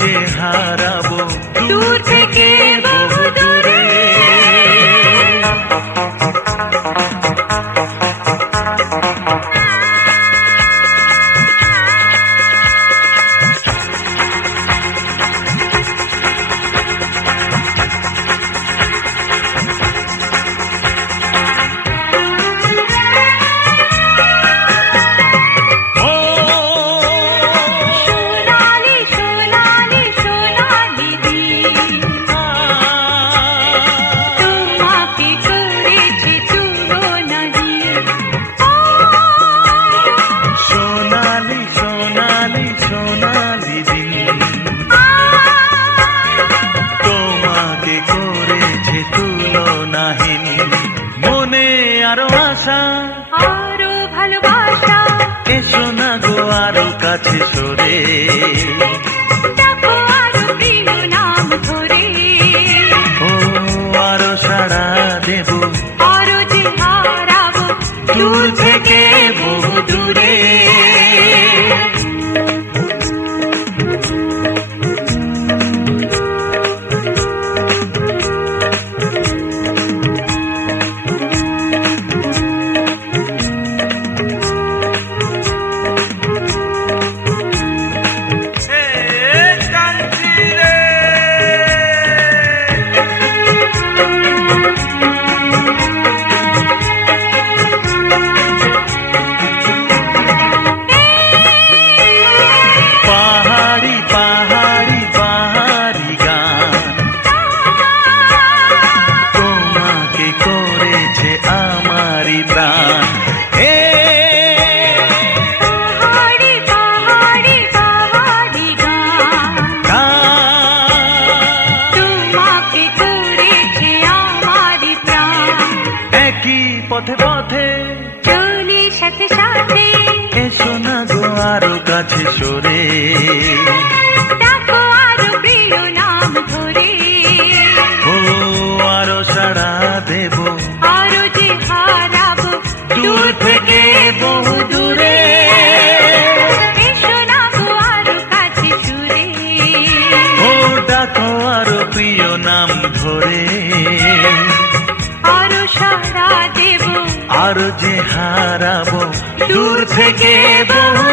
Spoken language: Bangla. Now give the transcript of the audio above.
যে হারাবো দূর থেকে বহু দূরে। মনে আরো আশা আরো ভালোবাসা, এসো না গো আরো কাছে সরে, ডাকো আরো প্রিয় নাম ধরে। ও আরো সাড়া দেব আরো যে হারাবো দূর থেকে বহু দূরে। পথে পথে চলি সাথে সাথে, এসো না গো আরো কাছে সরে, ডাকো আরো প্রিয় নাম ধরে। ও আরো সাড়া দেব আরো যে হারাবো দূর থেকে বহু দূরে। এসো না গো আরো কাছে সুরে, ও ডাকো আরো প্রিয় নাম ধরে, আরো সাড়া দেব আরো যে হারাবো দূর থেকে বহু